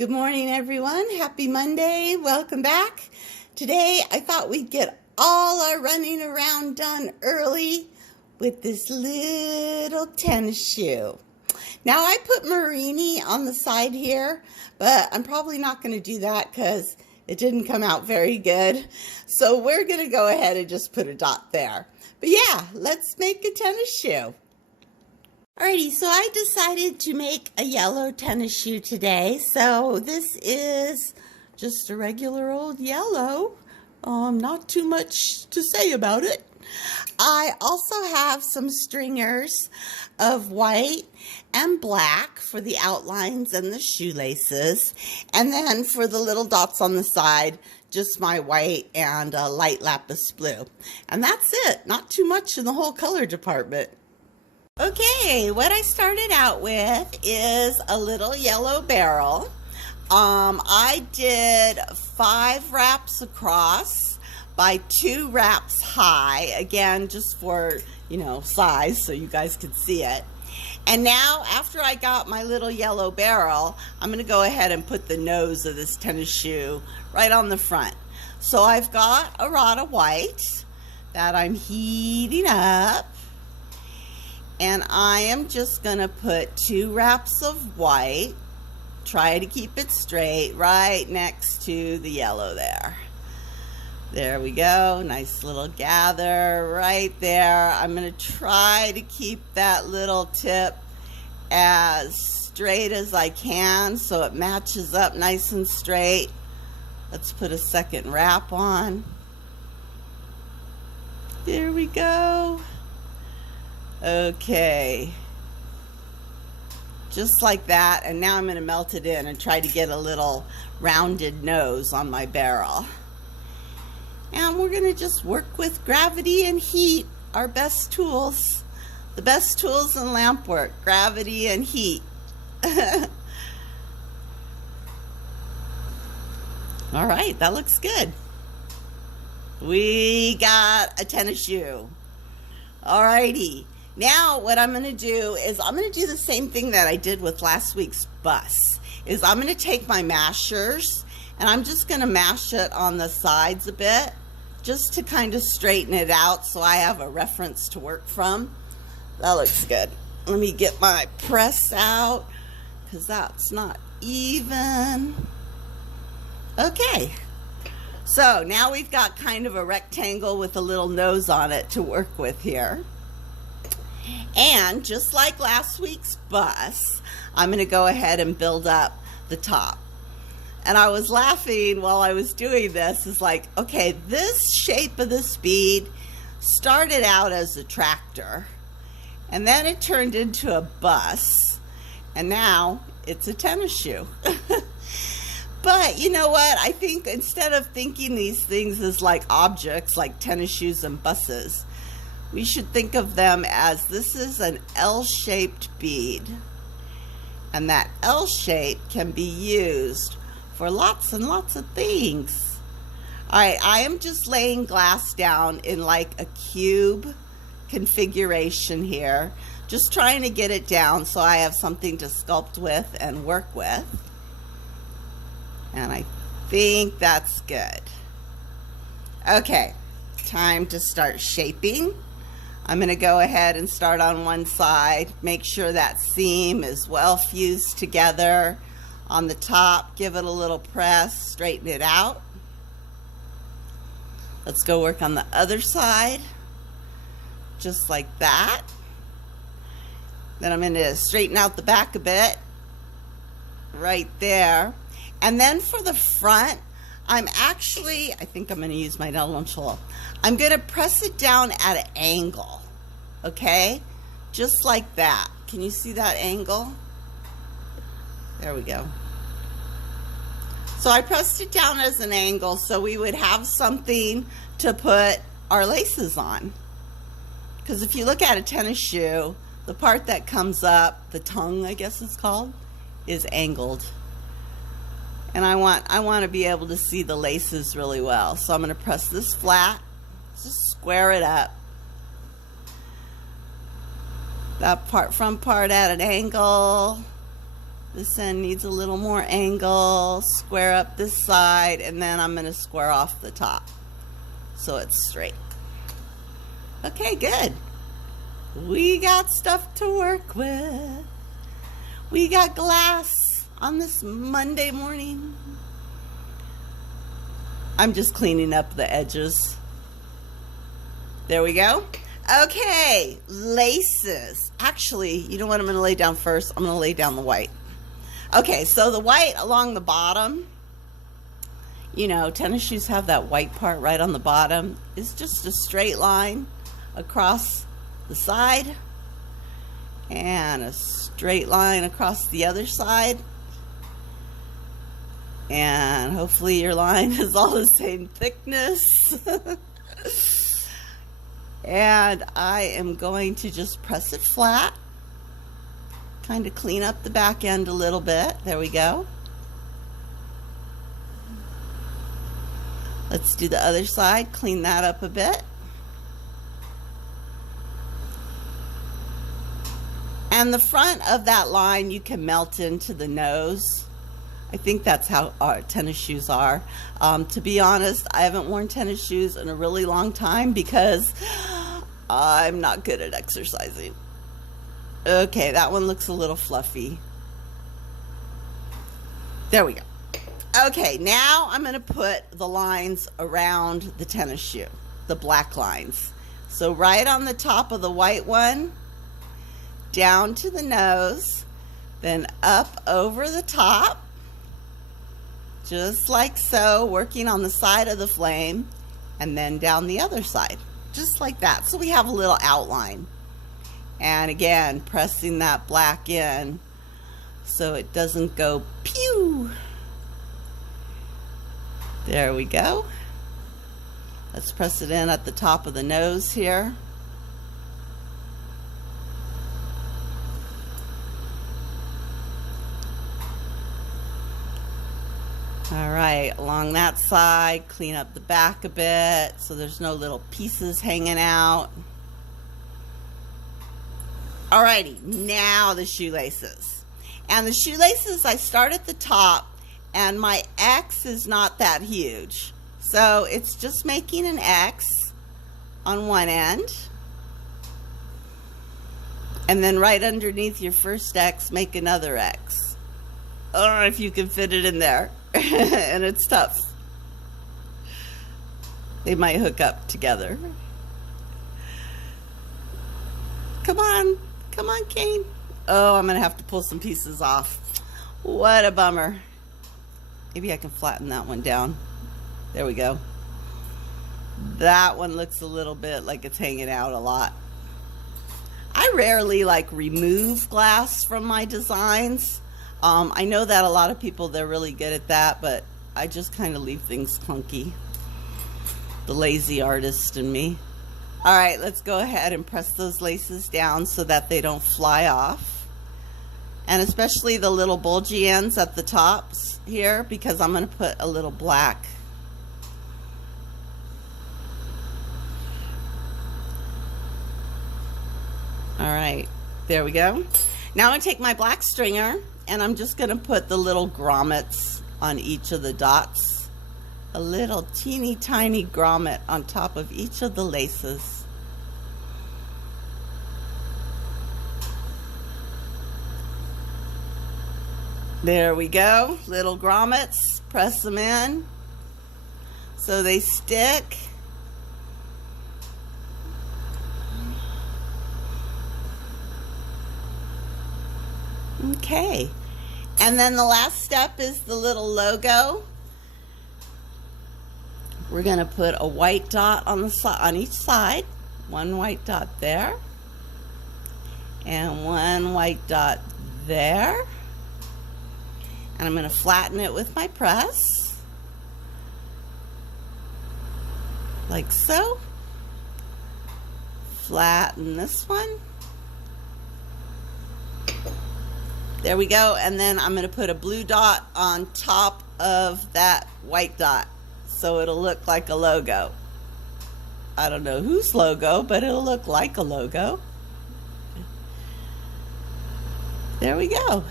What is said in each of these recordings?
Good morning, everyone. Happy Monday. Welcome back. Today, I thought we'd get all our running around done early with this little tennis shoe. Now, I put Marini on the side here, but I'm probably not going to do that because it didn't come out very good. So we're going to go ahead and just put a dot there. But yeah, let's make a tennis shoe. Alrighty, so I decided to make a yellow tennis shoe today. So this is just a regular old yellow. Not too much to say about it. I also have some stringers of white and black for the outlines and the shoelaces. And then for the little dots on the side, just my white and light lapis blue. And that's it. Not too much in the whole color department. Okay, what I started out with is a little yellow barrel. I did 5 wraps across by 2 wraps high, again, just for, size so you guys could see it. And now, after I got my little yellow barrel, I'm going to go ahead and put the nose of this tennis shoe right on the front. So I've got a rod of white that I'm heating up. And I am just going to put 2 wraps of white, try to keep it straight, right next to the yellow there. There we go, nice little gather right there. I'm going to try to keep that little tip as straight as I can so it matches up nice and straight. Let's put a second wrap on. There we go. Okay, just like that, and now I'm going to melt it in and try to get a little rounded nose on my barrel. And we're going to just work with gravity and heat, our best tools. The best tools in Lampwork, gravity and heat. All right, that looks good. We got a tennis shoe. All righty. Now what I'm going to do is I'm going to do the same thing that I did with last week's bus. Is I'm going to take my mashers and I'm just going to mash it on the sides a bit just to kind of straighten it out so I have a reference to work from. That looks good. Let me get my press out because that's not even. Okay. So now we've got kind of a rectangle with a little nose on it to work with here. And just like last week's bus, I'm going to go ahead and build up the top. And I was laughing while I was doing this. It's like, okay, this shape of this bead started out as a tractor. And then it turned into a bus. And now it's a tennis shoe. But you know what? I think instead of thinking these things as like objects, like tennis shoes and buses, we should think of them as this is an L-shaped bead. And that L shape can be used for lots and lots of things. All right, I am just laying glass down in like a cube configuration here. Just trying to get it down so I have something to sculpt with and work with. And I think that's good. Okay, time to start shaping. I'm going to go ahead and start on one side. Make sure that seam is well fused together. On the top, give it a little press, straighten it out. Let's go work on the other side, just like that. Then I'm going to straighten out the back a bit, right there. And then for the front, I think I'm going to use my Nylon tool. I'm going to press it down at an angle, okay? Just like that. Can you see that angle? There we go. So I pressed it down as an angle so we would have something to put our laces on. Because if you look at a tennis shoe, the part that comes up, the tongue I guess it's called, is angled. And I want to be able to see the laces really well. So I'm going to press this flat, just square it up. That front part at an angle. This end needs a little more angle. Square up this side, and then I'm going to square off the top so it's straight. Okay, good. We got stuff to work with. We got glass on this Monday morning. I'm just cleaning up the edges. There we go. Okay, laces. Actually, you know what I'm going to lay down first? I'm going to lay down the white. Okay, so the white along the bottom, you know, tennis shoes have that white part right on the bottom. It's just a straight line across the side and a straight line across the other side. And hopefully your line is all the same thickness. And I am going to just press it flat. Kind of clean up the back end a little bit. There we go. Let's do the other side. Clean that up a bit. And the front of that line you can melt into the nose. I think that's how our tennis shoes are. To be honest, I haven't worn tennis shoes in a really long time because I'm not good at exercising. Okay, that one looks a little fluffy. There we go. Okay, now I'm going to put the lines around the tennis shoe, the black lines. So right on the top of the white one, down to the nose, then up over the top, just like so, working on the side of the flame, and then down the other side, just like that. So we have a little outline. And again, pressing that black in so it doesn't go pew. There we go. Let's press it in at the top of the nose here. All right, along that side, clean up the back a bit so there's no little pieces hanging out. Alrighty, now the shoelaces. And the shoelaces, I start at the top, and my X is not that huge. So it's just making an X on one end. And then right underneath your first X, make another X. Or if you can fit it in there. And it's tough. They might hook up together. Come on. Come on, Kane. Oh, I'm going to have to pull some pieces off. What a bummer. Maybe I can flatten that one down. There we go. That one looks a little bit like it's hanging out a lot. I rarely remove glass from my designs. I know that a lot of people, they're really good at that, but I just kind of leave things clunky. The lazy artist in me. All right, let's go ahead and press those laces down so that they don't fly off. And especially the little bulgy ends at the tops here, because I'm going to put a little black. All right, there we go. Now I'm going to take my black stringer and I'm just going to put the little grommets on each of the dots. A little teeny tiny grommet on top of each of the laces. There we go, little grommets, press them in so they stick. Okay, and then the last step is the little logo. We're going to put a white dot on the on each side. One white dot there. And one white dot there. And I'm going to flatten it with my press. Like so. Flatten this one. There we go. And then I'm going to put a blue dot on top of that white dot, so it'll look like a logo. I don't know whose logo, but it'll look like a logo. There we go.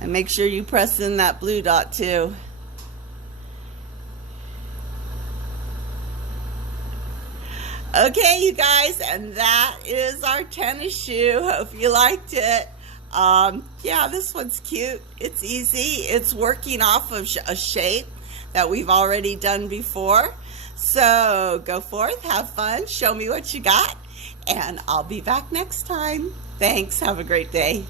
And make sure you press in that blue dot too. Okay, you guys, and that is our tennis shoe. Hope you liked it. Yeah, this one's cute. It's easy. It's working off of a shape that we've already done before. So go forth, have fun, show me what you got, and I'll be back next time. Thanks. Have a great day.